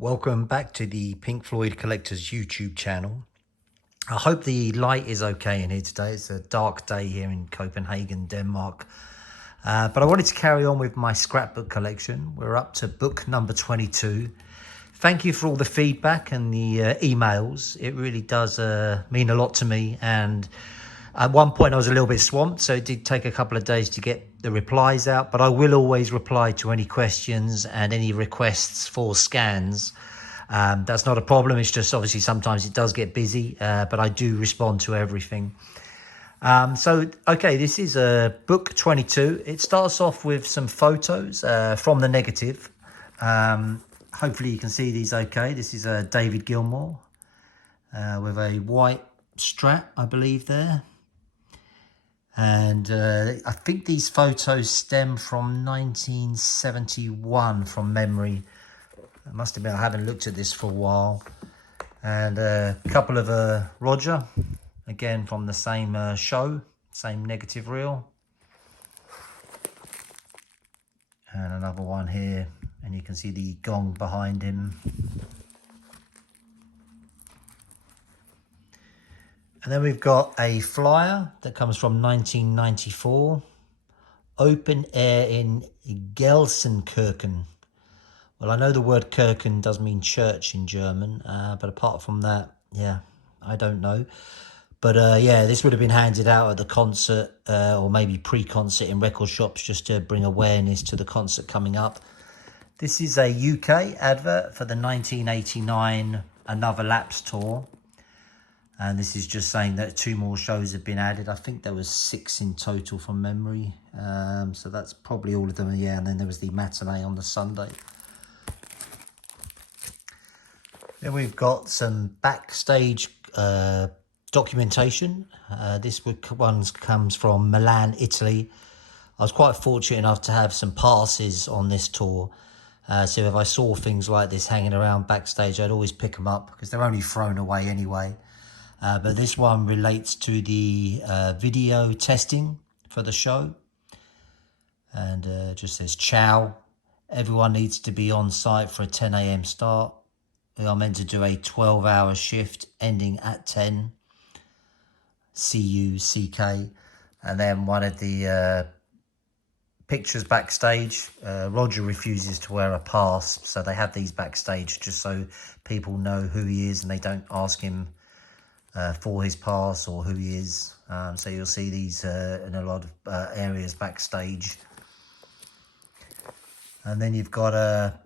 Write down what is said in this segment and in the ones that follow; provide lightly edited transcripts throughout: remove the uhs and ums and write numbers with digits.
Welcome back to the Pink Floyd Collectors YouTube channel. I hope the light is okay in here today. It's a dark day here in Copenhagen, Denmark. But I wanted to carry on with my scrapbook collection. We're up to book number 22. Thank you for all the feedback and the emails. It really does mean a lot to me. And at one point I was a little bit swamped, so it did take a couple of days to get the replies out, but I will always reply to any questions and any requests for scans. That's not a problem. It's just obviously sometimes it does get busy, but I do respond to everything. Okay, this is book 22. It starts off with some photos from the negative. Hopefully you can see these okay. This is David Gilmour with a white strap, I believe, there. And I think these photos stem from 1971 from memory. I must admit I haven't looked at this for a while. And a couple of Roger, again from the same show, same negative reel. And another one here, and you can see the gong behind him. And then we've got a flyer that comes from 1994. Open air in Gelsenkirchen. Well, I know the word Kirchen does mean church in German, but apart from that, yeah, I don't know. But yeah, this would have been handed out at the concert or maybe pre-concert in record shops just to bring awareness to the concert coming up. This is a UK advert for the 1989 Another Laps tour. And this is just saying that 2 more shows have been added. I think there was 6 in total from memory. So that's probably all of them. Yeah, and then there was the matinee on the Sunday. Then we've got some Backstage documentation. This one comes from Milan, Italy. I was quite fortunate enough to have some passes on this tour. So if I saw things like this hanging around backstage, I'd always pick them up because they're only thrown away anyway. But this one relates to the video testing for the show. And just says, ciao. Everyone needs to be on site for a 10 a.m. start. We are meant to do a 12-hour shift ending at 10. CUCK. And then one of the pictures backstage, Roger refuses to wear a pass. So they have these backstage just so people know who he is and they don't ask him for his pass or who he is. So you'll see these in a lot of areas backstage. And then you've got a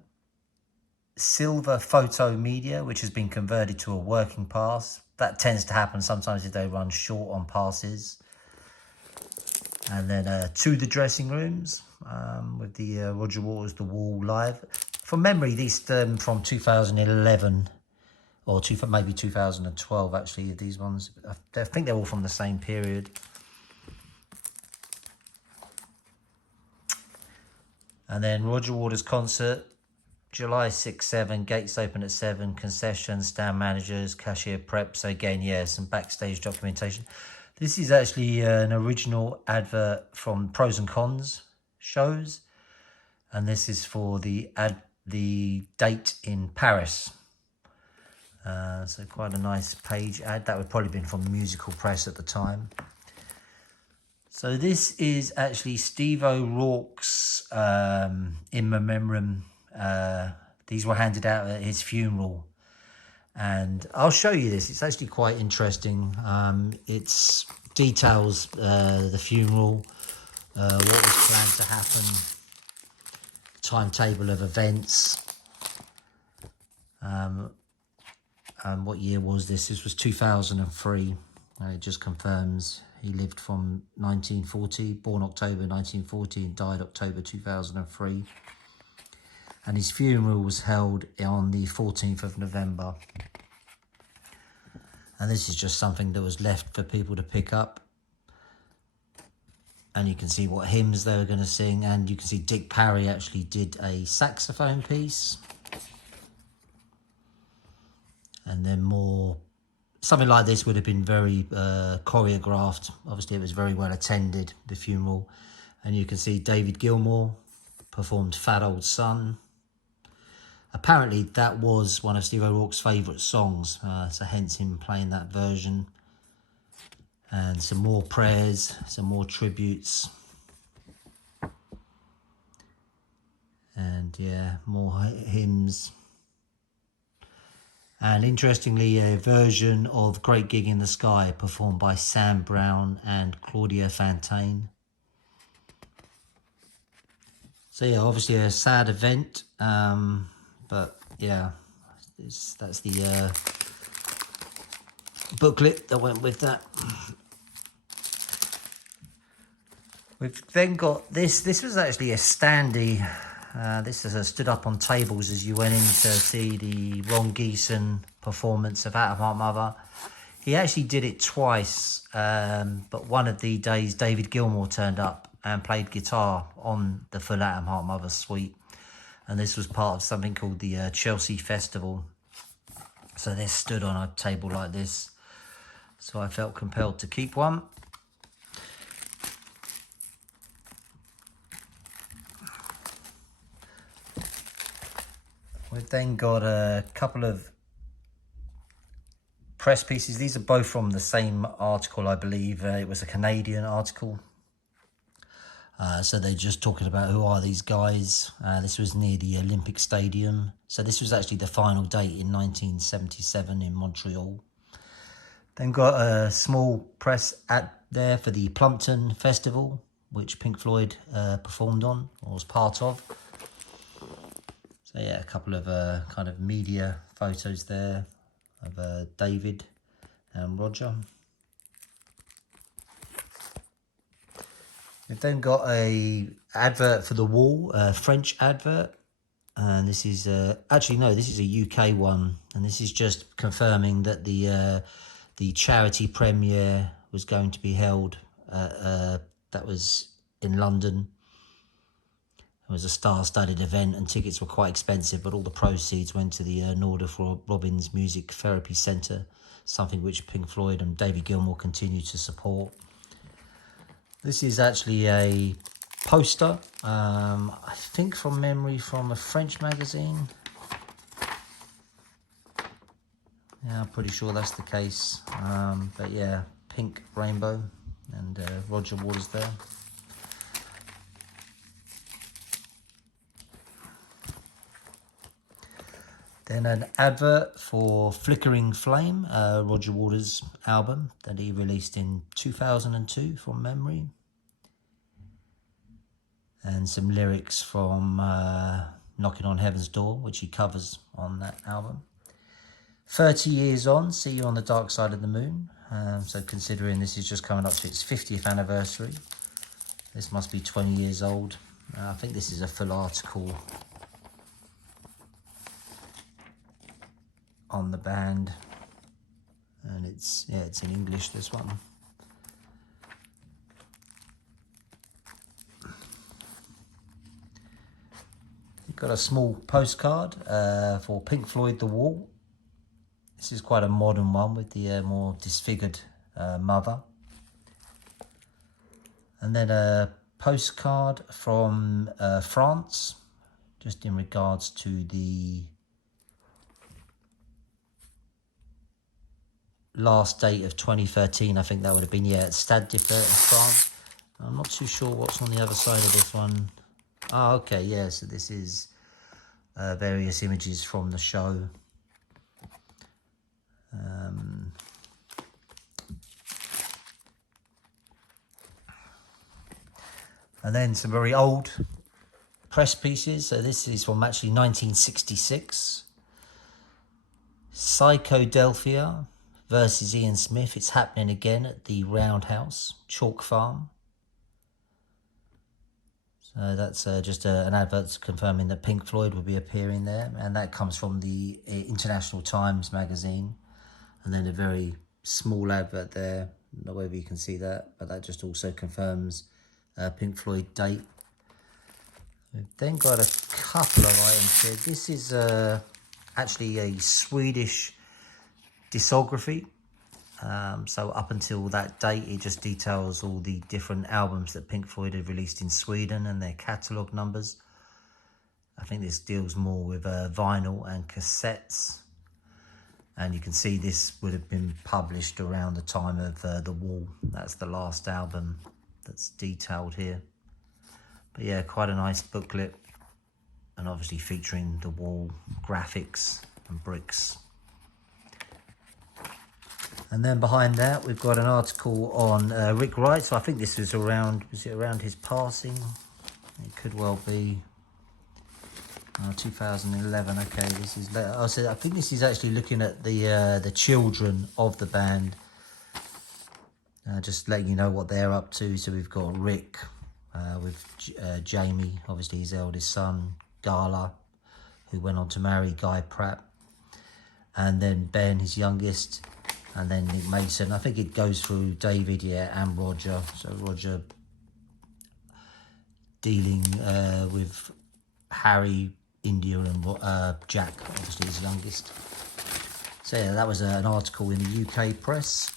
silver photo media, which has been converted to a working pass. That tends to happen sometimes if they run short on passes. And then to the dressing rooms with the Roger Waters The Wall Live. From memory, these stem from 2011. Or maybe 2012, actually, these ones. I think they're all from the same period. And then Roger Waters concert, July 6, 7, gates open at 7, concessions, stand managers, cashier prep. So again, yeah, some backstage documentation. This is actually an original advert from Pros and Cons shows. And this is for the date in Paris. So quite a nice page ad. That would probably have been from the musical press at the time. So this is actually Steve O'Rourke's in memoriam. These were handed out at his funeral. And I'll show you this. It's actually quite interesting. It details the funeral, what was planned to happen, timetable of events. And what year was this? This was 2003. It just confirms he lived from 1940, born October 1940 and died October 2003. And his funeral was held on the 14th of November. And this is just something that was left for people to pick up. And you can see what hymns they were going to sing. And you can see Dick Parry actually did a saxophone piece. And then something like this would have been very choreographed. Obviously, it was very well attended, the funeral. And you can see David Gilmour performed Fat Old Son. Apparently that was one of Steve O'Rourke's favourite songs, so hence him playing that version. And some more prayers, some more tributes. And yeah, more hymns. And interestingly, a version of Great Gig in the Sky performed by Sam Brown and Claudia Fontaine. So yeah, obviously a sad event, but yeah, that's the booklet that went with that. We've then got this. This was actually a standee. This is stood up on tables as you went in to see the Ron Geeson performance of Out of Heart Mother. He actually did it twice, but one of the days David Gilmour turned up and played guitar on the full Out of Heart Mother suite. And this was part of something called the Chelsea Festival. So they're stood on a table like this. So I felt compelled to keep one. We've then got a couple of press pieces. These are both from the same article, I believe. It was a Canadian article. So they're just talking about who are these guys. This was near the Olympic Stadium. So this was actually the final date in 1977 in Montreal. Then got a small press ad there for the Plumpton Festival, which Pink Floyd performed on, or was part of. So yeah, a couple of kind of media photos there of David and Roger. We've then got a advert for the wall, a French advert. And this is, actually no, this is a UK one. And this is just confirming that the charity premiere was going to be held, that was in London. It was a star-studded event and tickets were quite expensive, but all the proceeds went to the Northrop Robbins Music Therapy Centre, something which Pink Floyd and David Gilmour continue to support. This is actually a poster, I think from memory, from a French magazine. Yeah, I'm pretty sure that's the case. But yeah, pink rainbow and Roger Waters there. Then an advert for Flickering Flame, Roger Waters' album that he released in 2002 from memory. And some lyrics from Knocking on Heaven's Door, which he covers on that album. 30 years on, See You on the Dark Side of the Moon. So considering this is just coming up to its 50th anniversary, this must be 20 years old. I think this is a full article on the band, and it's in English, this one. You've got a small postcard for Pink Floyd The Wall. This is quite a modern one with the more disfigured mother. And then a postcard from France, just in regards to the last date of 2013, I think that would have been, at Stade de France in France. I'm not too sure what's on the other side of this one. Oh, okay, yeah, so this is various images from the show. And then some very old press pieces. So this is from actually 1966. Psychodelphia versus Ian Smith. It's happening again at the Roundhouse, Chalk Farm. So that's just an advert confirming that Pink Floyd will be appearing there. And that comes from the International Times magazine. And then a very small advert there. Not whether you can see that, but that just also confirms Pink Floyd date. We've then got a couple of items here. This is actually a Swedish discography. So up until that date, it just details all the different albums that Pink Floyd had released in Sweden and their catalogue numbers. I think this deals more with vinyl and cassettes. And you can see this would have been published around the time of The Wall. That's the last album that's detailed here. But yeah, quite a nice booklet. And obviously featuring The Wall graphics and bricks. And then behind that, we've got an article on Rick Wright. So I think this was it around his passing? It could well be 2011. Okay, this is later. Oh, so I think this is actually looking at the children of the band. Just letting you know what they're up to. So we've got Rick with Jamie, obviously his eldest son, Gala, who went on to marry Guy Pratt, and then Ben, his youngest, and then Nick Mason. I think it goes through David, and Roger. So Roger dealing with Harry, India, and Jack, obviously his youngest. So yeah, that was an article in the UK press.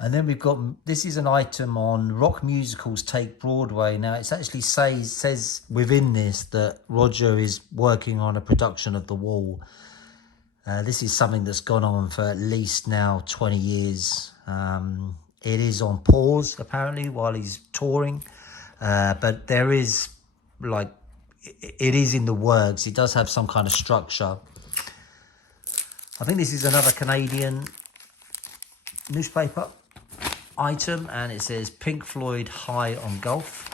And then we've got, this is an item on Rock Musicals Take Broadway. Now, it actually says within this that Roger is working on a production of The Wall. This is something that's gone on for at least now 20 years. It is on pause, apparently, while he's touring. But there is, like, it is in the works. It does have some kind of structure. I think this is another Canadian newspaper item, and it says Pink Floyd High on Golf.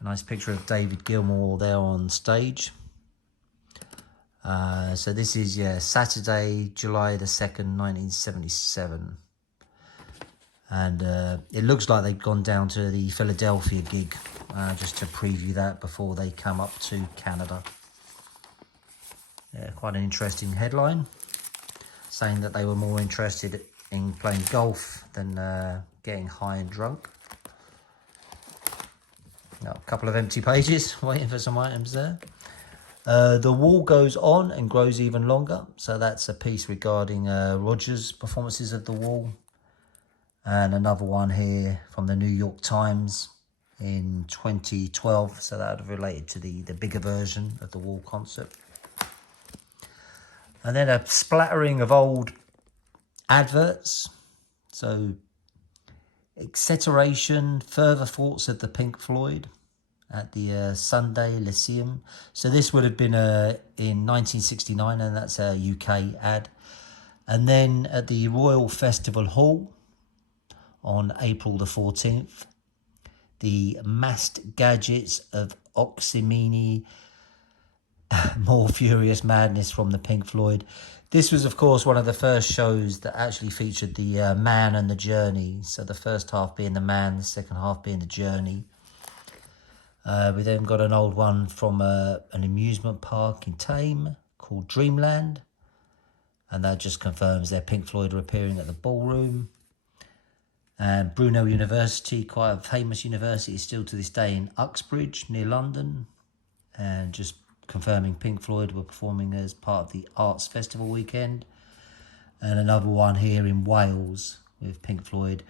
A nice picture of David Gilmour there on stage. So this is, Saturday, July the 2nd, 1977. And it looks like they've gone down to the Philadelphia gig, just to preview that before they come up to Canada. Yeah, quite an interesting headline, saying that they were more interested in playing golf than getting high and drunk. Now, a couple of empty pages, waiting for some items there. The Wall goes on and grows even longer. So that's a piece regarding Roger's performances of The Wall. And another one here from the New York Times in 2012. So that would have related to the bigger version of The Wall concert. And then a splattering of old adverts. So, Exeteration, Further Thoughts of the Pink Floyd at the Sunday Lyceum. So this would have been in 1969, and that's a UK ad. And then at the Royal Festival Hall on April the 14th, the Massed Gadgets of Oxymene, More Furious Madness from the Pink Floyd. This was, of course, one of the first shows that actually featured the man and the journey. So the first half being the man, the second half being the journey. We then got an old one from an amusement park in Tame called Dreamland. And that just confirms that Pink Floyd are appearing at the Ballroom. And Brunel University, quite a famous university, still to this day in Uxbridge, near London. And just confirming Pink Floyd were performing as part of the Arts Festival weekend. And another one here in Wales with Pink Floyd,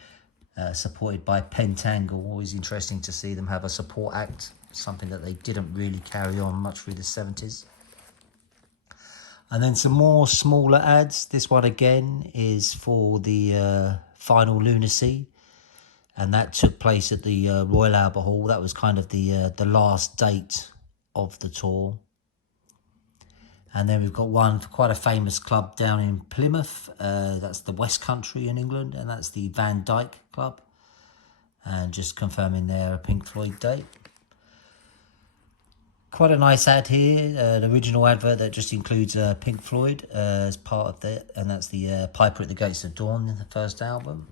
supported by Pentangle. Always interesting to see them have a support act, something that they didn't really carry on much through the 70s. And then some more smaller ads. This one again is for the Final Lunacy, and that took place at the Royal Albert Hall. That was kind of the last date of the tour. And then we've got one for quite a famous club down in Plymouth. That's the West Country in England, and that's the Van Dyke Club. And just confirming their Pink Floyd date. Quite a nice ad here, an original advert that just includes Pink Floyd as part of it, and that's the Piper at the Gates of Dawn, the first album.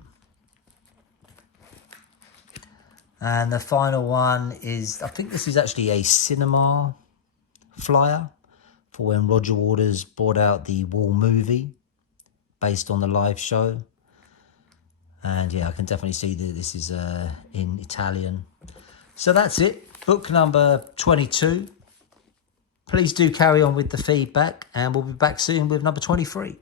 And the final one is, I think this is actually a cinema flyer for when Roger Waters brought out the Wall movie based on the live show. And yeah, I can definitely see that this is in Italian. So that's it. Book number 22. Please do carry on with the feedback, and we'll be back soon with number 23.